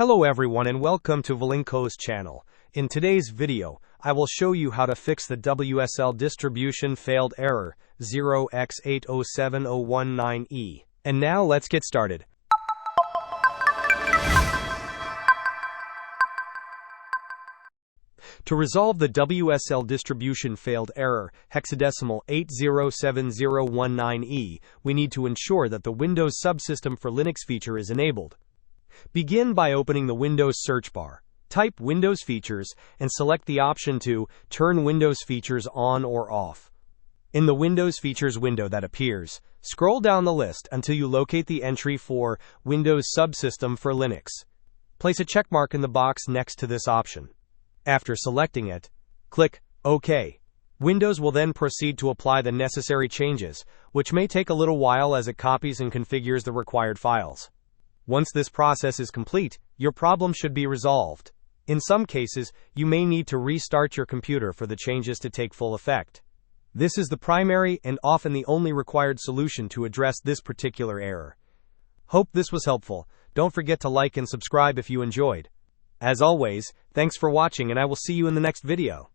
Hello everyone and welcome to Valinko's channel. In today's video, I will show you how to fix the WSLRegisterDistribution failed error 0x8007019e. And now let's get started. To resolve the WSLRegisterDistribution failed error hexadecimal 0x8007019e, we need to ensure that the Windows Subsystem for Linux feature is enabled. Begin by opening the Windows search bar. Type Windows Features and select the option to turn Windows Features on or off. In the Windows Features window that appears, scroll down the list until you locate the entry for Windows Subsystem for Linux. Place a checkmark in the box next to this option. After selecting it, click OK. Windows will then proceed to apply the necessary changes, which may take a little while as it copies and configures the required files. Once this process is complete, your problem should be resolved. In some cases, you may need to restart your computer for the changes to take full effect. This is the primary and often the only required solution to address this particular error. Hope this was helpful. Don't forget to like and subscribe if you enjoyed. As always, thanks for watching and I will see you in the next video.